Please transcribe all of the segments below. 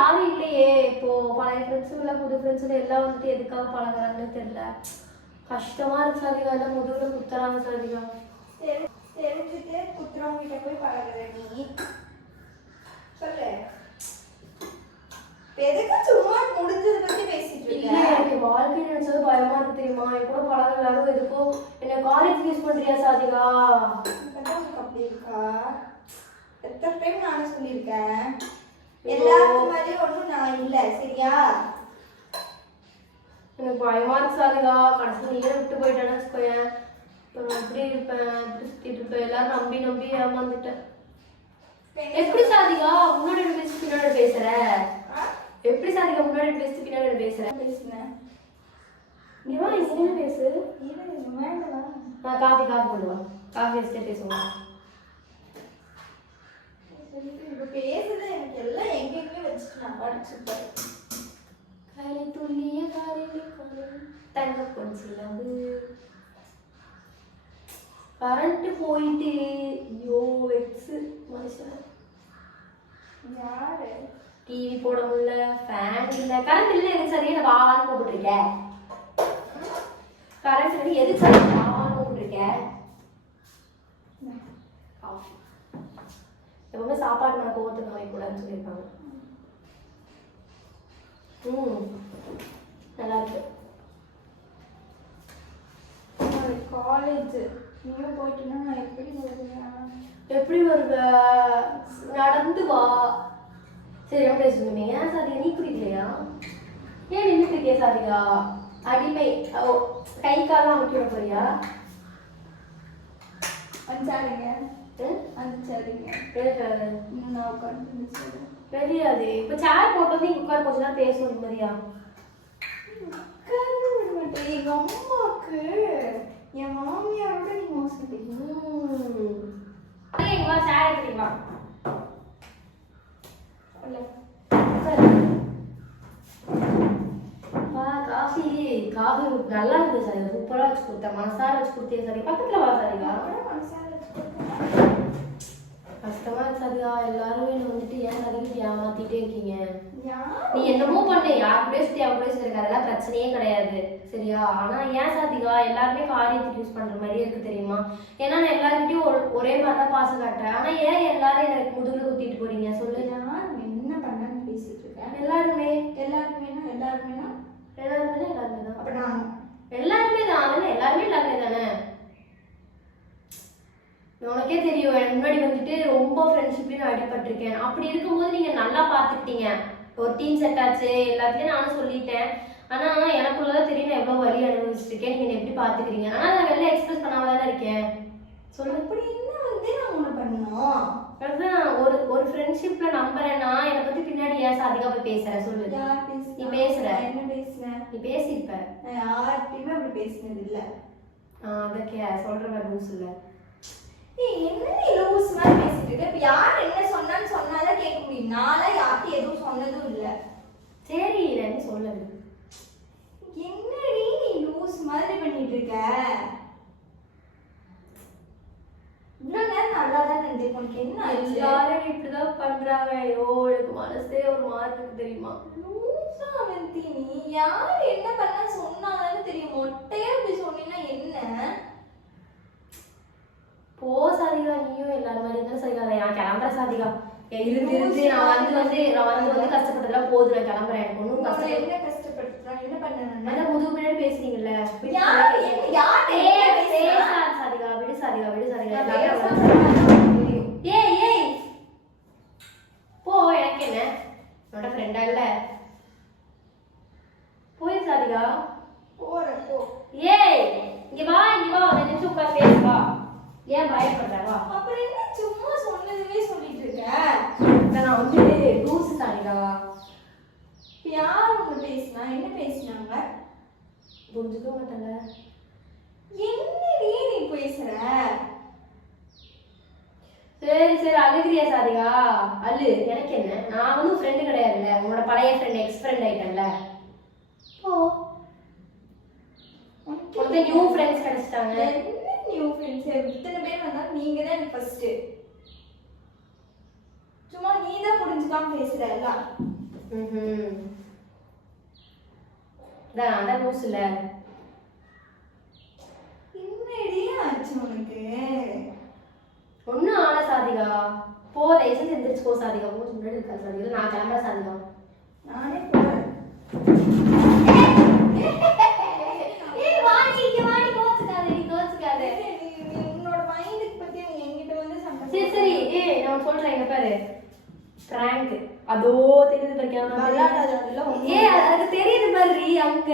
யாரும் இல்லையே. இப்போ பழைய ஃப்ரெண்ட்ஸும் இல்லை புது ஃப்ரெண்ட்ஸும் எல்லாம் வந்துட்டு எதுக்காக பழகுறாங்கன்னு தெரியல. கஷ்டமா இருக்கு சாதிகா எல்லாம் முதுகுல குத்துறாங்க சாதிகா தெரி- தெரிஞ்சுட்டு குத்துறவங்க கிட்ட போய் பழகுற நீ. சொல்லு. எதுக்கு சும்மா முடிஞ்சதை பத்தி பேசிட்டு இருக்க? எனக்கு வாழ்க்கை நினைச்சது பயமா இருக்கு தெரியுமா? என் கூட பழக எல்லாரும் எதுக்கும் என்ன காலேஜ் யூஸ் பண்றியா சாதிகா அப்படி இருக்கா? எத்தனை டைம் நானும் சொல்லியிருக்கேன்? எல்லாருக்கும் மாதிரி ஒன்றும் நான் இல்லை சரியா? எனக்கு பயமா இருக்கு கடைசி நீயே விட்டு போயிட்டேன்னு வச்சுக்கோயேன் இப்போ நான் எப்படி இருப்பேன் எப்படி சுத்திட்டு இருப்பேன். எல்லாரும் நம்பி நம்பி ஏமாந்துட்டேன். எப்படி சாதிகா? முன்னாடி பேசி பின்னாடி பேசுற? எப்படி சாதிகா? முன்னாடி பேசி பின்னாடி பேசுற? பேசினேன். பேசு. இவன் இந்த வேண்டாம் நான் காஃபி காஃபி பண்ணுவேன் காஃபி வச்சுட்டு இப்ப பேசுறது எனக்கு எல்லாம் வச்சுட்டு நான் துள்ளிய காரில் தங்க பொன்சிலவு கரண்ட் போயிட்டு. ஐயோ எக்ஸ் மனுஷன். யாரு? டிவி போட முடியல ஃபேன் இல்ல. கரண்ட் இல்ல எதுக்கு சரியா நான் வாவான்னு கூப்பிட்டுருக்க? கரண்ட் இல்லை எதுக்கு சரியா வாவான்னு கூப்பிட்டுருக்க? எப்பவுமே சாப்பாடு மேல கோவத்துக்கு அமைக்கூடாதுன்னு சொல்லியிருக்காங்க ம். நல்லா இருக்கு காலேஜ் நீயும் போயிட்டுனா நான் எப்படி வருவேன்? எப்படி வருவ? நடந்து வா. சரி என்ன பேசுவீங்க ஏன் சாதிகா நீ குடிக்கலையா ஏன் நின்றுட்டு இருக்கியா சாதிகா அடிமை. ஓ கை காலம் அமைக்க போறியா? அஞ்சாருங்க ம்? அஞ்சாருங்க தெரியாது. நான் உட்காந்து தெரியாது. இப்ப சேர் போட்டு வந்து இங்க உட்கார கொஞ்ச நேரம் பேசணும் நிம்மதியா உட்கார விட மாட்டேன். எங்க அம்மாவுக்கு என் மாமியாரோட நீ மோசம் தெரியும் சேர். வா காஃபி. காஃபி நல்லா இருக்கு சார். சூப்பரா வச்சு கொடுத்தேன். மனசார வச்சு கொடுத்தேன் சார். பக்கத்துல வா சாரிகா கஷ்டமா இருக்கு சாரிகா எல்லாரும் என்ன வந்துட்டு ஏன் சரிக்கு ஏமாத்திட்டே இருக்கீங்க? நீ என்னமோ பண்ணு. யார் கூட அவ கூட சுத்தி அதெல்லாம் பிரச்சனையே கிடையாது. சரியா? ஆனா ஏன் சாதிகா எல்லாருமே காரியத்துக்கு யூஸ் பண்ற மாதிரியே இருக்கு தெரியுமா? ஏன்னா நான் எல்லாருக்கிட்டையும் ஒரு- ஒரே மாதிரி தான் பாசம் காட்டுறேன். ஆனா ஏன் எல்லாரும் எனக்கு முதுகுல குத்திட்டு போறீங்க சொல்லு யார் என்ன பண்ணான்னு பேசிட்டு இருக்கேன் எல்லாருமே எல்லாருமேனா எல்லாருமேனா எல்லாருமே எல்லாருமே தான் அப்ப நான் எல்லாருமே தான் அதனால எல்லாருமே எல்லாருமே தானே உனக்கே தெரியும் எனக்கு முன்னாடி வந்துட்டு ரொம்ப ஃப்ரெண்ட்ஷிப்லயும் நான் அடிபட்டிருக்கேன். அப்படி இருக்கும்போது நீங்க நல்லா பார்த்துக்கிட்டீங்க ஒரு டீம் செட் ஆச்சு எல்லாத்தையும் நானும் சொல்லிட்டேன். ஆனா எனக்குள்ளதான் தெரியும் நான் எவ்வளவு வலி அனுபவிச்சிருக்கேன். நீங்க என்னை எப்படி பாத்துக்கிறீங்க? ஆனா நான் வெளில எக்ஸ்பிரஸ் பண்ணாம தானே இருக்கேன். சொல்லு. அப்படி என்ன வந்து நான் உன்னை பண்ணோம் அதுதான் ஒரு ஒரு ஃப்ரெண்ட்ஷிப்ல நம்புறேன்னா என்னை பத்தி பின்னாடி ஏன் சாதிகா போய் பேசுற? சொல்லு? நீ. நான் என்ன பேசுனேன் நீ பேசியிருப்ப நான் யார்கிட்டயுமே அப்படி பேசினது இல்ல அதற்கே சொல்ற மாதிரி லூஸ் இல்ல எல்லாரும் இப்படிதான் பண்றாங்க. ஐயோ எனக்கு மனசே ஒரு மாதிரி தெரியுமா? லூசா அவந்தி நீ யார் என்ன பண்ணா சொன்னாலும் தெரியும் மொட்டையா இப்படி சொன்னீங்கன்னா என்ன போ சாதிகா நீயும் எல்லாரும் மாதிரி இருந்தாலும் சரிகா நான் கிளம்புறேன் சாதிகா. இருந்து இருந்து நான் வந்து வந்து நான் வந்து வந்து கஷ்டப்பட்டதெல்லாம் போதும் நான் கிளம்புறேன். எனக்கு ஒன்றும் கஷ்டம் என்ன கஷ்டப்படுத்துறான் என்ன பண்ண அதான் முதுகு பின்னாடி யார் சாதிகா. சாதிகா விடு சாதிகா விடு சாதிகா. ஏய் ஏய் போ எனக்கு என்ன? என்னோட ஃப்ரெண்டா இல்ல. போய் சாதிகா. போறேன், போ. ஏய் இங்க வா இங்க வா நிமிஷம் உட்கார் பேசு வா ஏன் பயப்படுற வா அப்புறம் என்ன சும்மா சொன்னதுவே சொல்லிட்டு இருக்க? நான் வந்து லூசு இப்ப யார் உங்க பேசினா? என்ன பேசினாங்க? புரிஞ்சுக்க மாட்டேங்க. என்னடி நீ பேசுற? சரி சரி அழுகிறியா சாதிகா அழு எனக்கு என்ன? நான் வந்து ஃப்ரெண்டு கிடையாதுல்ல. உன்னோட பழைய ஃப்ரெண்ட் எக்ஸ் ஃப்ரெண்ட் ஆயிட்டேன்ல. போ. உனக்கு நியூ ஃப்ரெண்ட்ஸ் கிடைச்சிட்டாங்க. நியூ ஃப்ரெண்ட்ஸ் இத்தனை பேர் வந்தாலும் நீங்க தான் எனக்கு ஃபர்ஸ்ட் சும்மா நீ தான் புரிஞ்சுக்காம பேசுற எல்லாம் ம்ஹும். இதான் அதான் லூஸ் இல்ல என்னடி ஆச்சு உனக்கு? ஒன்னும் ஆன சாதிகா. போ தயவுசெய்து எந்திரிச்சு போ சாதிகா. போ முன்னாடி இருக்கா சாதிகா. நான் கிளம்புற சாதிகா. நானே பிராங்க் அதோ தெரியுது ஒண்ணும் ஏய் அது- தெரியுது பாரு அங்க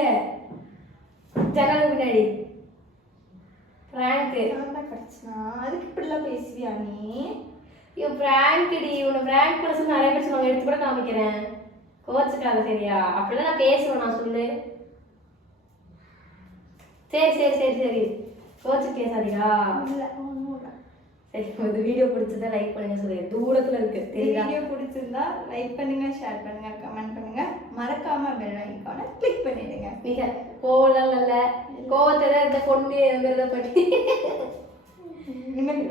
ஜன்னல் பின்னாடி. கிடைச்சுனா? அதுக்கு இப்படிலாம் பேசுவியா நீ? ஐயோ பிராங்க் டி. உன்னை பிராங்க் பண்ண சொல்லி நிறைய பேர் சொல்லுவாங்க. எடுத்து கூட காமிக்கிறேன். கோச்சுக்காத சரியா? அப்படிலாம் நான் பேசுவேன் நான் சொல்லு. சரி சரி சரி சரி. கோச்சு பேசாதீங்களா இல்ல இந்த வீடியோ பிடிச்சதா லைக் பண்ணுங்க சொல்லி தூரத்துல இருக்கு இந்த தெரியுதா? வீடியோ பிடிச்சிருந்தா லைக் பண்ணுங்க ஷேர் பண்ணுங்க கமெண்ட் பண்ணுங்க. மறக்காம பெல் ஐகானை கிளிக் பண்ணிடுங்க. மிக கோவலாம் இல்ல. கோவத்தை தான் இருந்த கொண்டு மிருத பண்ணி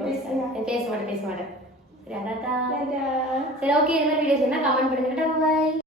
பேச மாட்டேன் பேச மாட்டேன். சரி ஓகே இந்த மாதிரி வீடியோஸ் என்ன கமெண்ட் பண்ணுங்க. பாய்